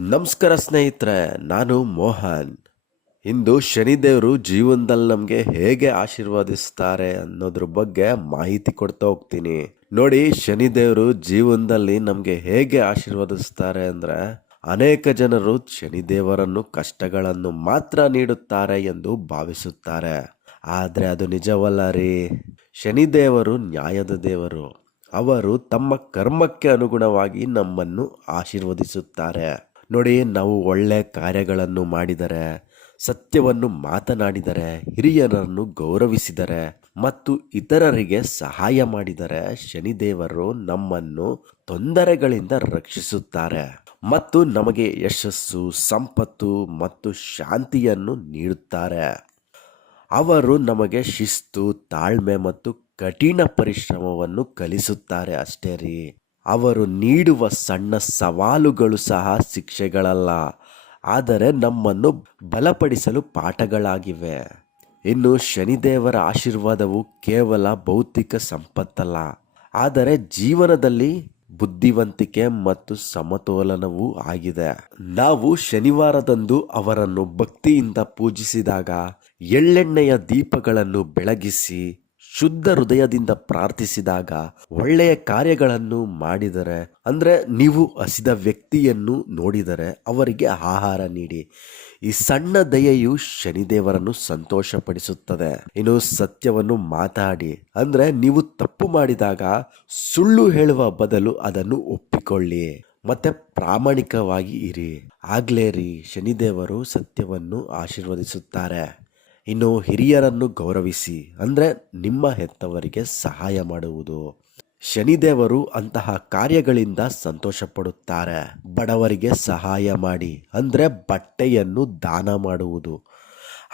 ನಮಸ್ಕಾರ ಸ್ನೇಹಿತರೆ, ನಾನು ಮೋಹನ್. ಇಂದು ಶನಿದೇವರು ಜೀವನದಲ್ಲಿ ನಮಗೆ ಹೇಗೆ ಆಶೀರ್ವದಿಸ್ತಾರೆ ಅನ್ನೋದ್ರ ಬಗ್ಗೆ ಮಾಹಿತಿ ಕೊಡ್ತಾ ಹೋಗ್ತೀನಿ. ನೋಡಿ, ಶನಿದೇವರು ಜೀವನದಲ್ಲಿ ನಮಗೆ ಹೇಗೆ ಆಶೀರ್ವದಿಸ್ತಾರೆ ಅಂದರೆ, ಅನೇಕ ಜನರು ಶನಿದೇವರನ್ನು ಕಷ್ಟಗಳನ್ನು ಮಾತ್ರ ನೀಡುತ್ತಾರೆ ಎಂದು ಭಾವಿಸುತ್ತಾರೆ. ಆದರೆ ಅದು ನಿಜವಲ್ಲ ರೀ. ಶನಿದೇವರು ನ್ಯಾಯದ ದೇವರು. ಅವರು ತಮ್ಮ ಕರ್ಮಕ್ಕೆ ಅನುಗುಣವಾಗಿ ನಮ್ಮನ್ನು ಆಶೀರ್ವದಿಸುತ್ತಾರೆ. ನೋಡಿ ನಾವು ಒಳ್ಳೆ ಕಾರ್ಯಗಳನ್ನು ಮಾಡಿದರೆ, ಸತ್ಯವನ್ನು ಮಾತನಾಡಿದರೆ, ಹಿರಿಯರನ್ನು ಗೌರವಿಸಿದರೆ ಮತ್ತು ಇತರರಿಗೆ ಸಹಾಯ ಮಾಡಿದರೆ ಶನಿದೇವರು ನಮ್ಮನ್ನು ತೊಂದರೆಗಳಿಂದ ರಕ್ಷಿಸುತ್ತಾರೆ ಮತ್ತು ನಮಗೆ ಯಶಸ್ಸು, ಸಂಪತ್ತು ಮತ್ತು ಶಾಂತಿಯನ್ನು ನೀಡುತ್ತಾರೆ. ಅವರು ನಮಗೆ ಶಿಸ್ತು, ತಾಳ್ಮೆ ಮತ್ತು ಕಠಿಣ ಪರಿಶ್ರಮವನ್ನು ಕಲಿಸುತ್ತಾರೆ ಅಷ್ಟೇ ರೀ. ಅವರು ನೀಡುವ ಸಣ್ಣ ಸವಾಲುಗಳು ಸಹ ಶಿಕ್ಷೆಗಳಲ್ಲ, ಆದರೆ ನಮ್ಮನ್ನು ಬಲಪಡಿಸಲು ಪಾಠಗಳಾಗಿವೆ. ಇನ್ನು ಶನಿದೇವರ ಆಶೀರ್ವಾದವು ಕೇವಲ ಭೌತಿಕ ಸಂಪತ್ತಲ್ಲ, ಆದರೆ ಜೀವನದಲ್ಲಿ ಬುದ್ಧಿವಂತಿಕೆ ಮತ್ತು ಸಮತೋಲನವೂ ಆಗಿದೆ. ನಾವು ಶನಿವಾರದಂದು ಅವರನ್ನು ಭಕ್ತಿಯಿಂದ ಪೂಜಿಸಿದಾಗ ಎಳ್ಳೆಣ್ಣೆಯ ದೀಪಗಳನ್ನು ಬೆಳಗಿಸಿ ಶುದ್ಧ ಹೃದಯದಿಂದ ಪ್ರಾರ್ಥಿಸಿದಾಗ ಒಳ್ಳೆಯ ಕಾರ್ಯಗಳನ್ನು ಮಾಡಿದರೆ, ಅಂದರೆ ನೀವು ಹಸಿದ ವ್ಯಕ್ತಿಯನ್ನು ನೋಡಿದರೆ ಅವರಿಗೆ ಆಹಾರ ನೀಡಿ. ಈ ಸಣ್ಣ ದಯೆಯು ಶನಿದೇವರನ್ನು ಸಂತೋಷಪಡಿಸುತ್ತದೆ. ಇನ್ನು ಸತ್ಯವನ್ನು ಮಾತಾಡಿ, ಅಂದರೆ ನೀವು ತಪ್ಪು ಮಾಡಿದಾಗ ಸುಳ್ಳು ಹೇಳುವ ಬದಲು ಅದನ್ನು ಒಪ್ಪಿಕೊಳ್ಳಿ. ಮತ್ತೆ ಪ್ರಾಮಾಣಿಕವಾಗಿ ಇರಿ. ಆಗ್ಲೇ ರೀ ಶನಿದೇವರು ಸತ್ಯವನ್ನು ಆಶೀರ್ವದಿಸುತ್ತಾರೆ. ಇನ್ನು ಹಿರಿಯರನ್ನು ಗೌರವಿಸಿ, ಅಂದರೆ ನಿಮ್ಮ ಹೆತ್ತವರಿಗೆ ಸಹಾಯ ಮಾಡುವುದು. ಶನಿದೇವರು ಅಂತಹ ಕಾರ್ಯಗಳಿಂದ ಸಂತೋಷ ಪಡುತ್ತಾರೆ ಬಡವರಿಗೆ ಸಹಾಯ ಮಾಡಿ, ಅಂದರೆ ಬಟ್ಟೆಯನ್ನು ದಾನ ಮಾಡುವುದು.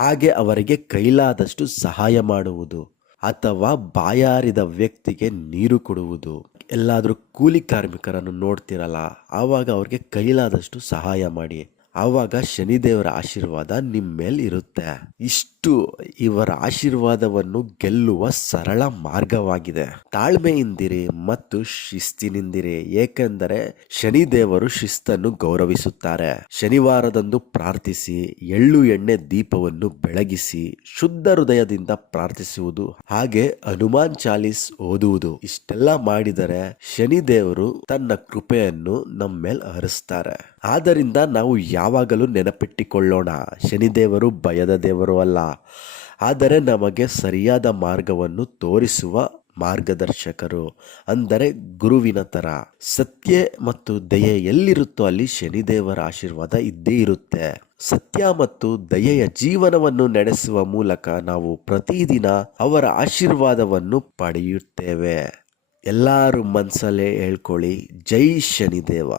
ಹಾಗೆ ಅವರಿಗೆ ಕೈಲಾದಷ್ಟು ಸಹಾಯ ಮಾಡುವುದು, ಅಥವಾ ಬಾಯಾರಿದ ವ್ಯಕ್ತಿಗೆ ನೀರು ಕೊಡುವುದು. ಎಲ್ಲಾದರೂ ಕೂಲಿ ಕಾರ್ಮಿಕರನ್ನು ನೋಡ್ತಿರಲ್ಲ, ಆವಾಗ ಅವ್ರಿಗೆ ಕೈಲಾದಷ್ಟು ಸಹಾಯ ಮಾಡಿ. ಆವಾಗ ಶನಿದೇವರ ಆಶೀರ್ವಾದ ನಿಮ್ಮ ಮೇಲೆ ಇರುತ್ತೆ. ಇಷ್ಟು ಇವರ ಆಶೀರ್ವಾದವನ್ನು ಗೆಲ್ಲುವ ಸರಳ ಮಾರ್ಗವಾಗಿದೆ. ತಾಳ್ಮೆಯಿಂದಿರಿ ಮತ್ತು ಶಿಸ್ತಿನಿಂದಿರಿ, ಏಕೆಂದರೆ ಶನಿದೇವರು ಶಿಸ್ತನ್ನು ಗೌರವಿಸುತ್ತಾರೆ. ಶನಿವಾರದಂದು ಪ್ರಾರ್ಥಿಸಿ, ಎಳ್ಳು ಎಣ್ಣೆ ದೀಪವನ್ನು ಬೆಳಗಿಸಿ, ಶುದ್ಧ ಹೃದಯದಿಂದ ಪ್ರಾರ್ಥಿಸುವುದು, ಹಾಗೆ ಹನುಮಾನ್ ಚಾಲೀಸ್ ಓದುವುದು. ಇಷ್ಟೆಲ್ಲ ಮಾಡಿದರೆ ಶನಿದೇವರು ತನ್ನ ಕೃಪೆಯನ್ನು ನಮ್ಮ ಮೇಲೆ ಹರಿಸ್ತಾರೆ. ಆದ್ದರಿಂದ ನಾವು ಯಾವಾಗಲೂ ನೆನಪಿಟ್ಟಿಕೊಳ್ಳೋಣ, ಶನಿದೇವರು ಭಯದ ದೇವರು ಅಲ್ಲ. ಆದರೆ ನಮಗೆ ಸರಿಯಾದ ಮಾರ್ಗವನ್ನು ತೋರಿಸುವ ಮಾರ್ಗದರ್ಶಕರು, ಅಂದರೆ ಗುರುವಿನ ಥರ. ಸತ್ಯ ಮತ್ತು ದಯೆ ಎಲ್ಲಿರುತ್ತೋ ಅಲ್ಲಿ ಶನಿದೇವರ ಆಶೀರ್ವಾದ ಇದ್ದೇ ಇರುತ್ತೆ. ಸತ್ಯ ಮತ್ತು ದಯೆಯ ಜೀವನವನ್ನು ನಡೆಸುವ ಮೂಲಕ ನಾವು ಪ್ರತಿದಿನ ಅವರ ಆಶೀರ್ವಾದವನ್ನು ಪಡೆಯುತ್ತೇವೆ. ಎಲ್ಲರೂ ಮನಸಲ್ಲೇ ಹೇಳ್ಕೊಳ್ಳಿ, ಜೈ ಶನಿದೇವ.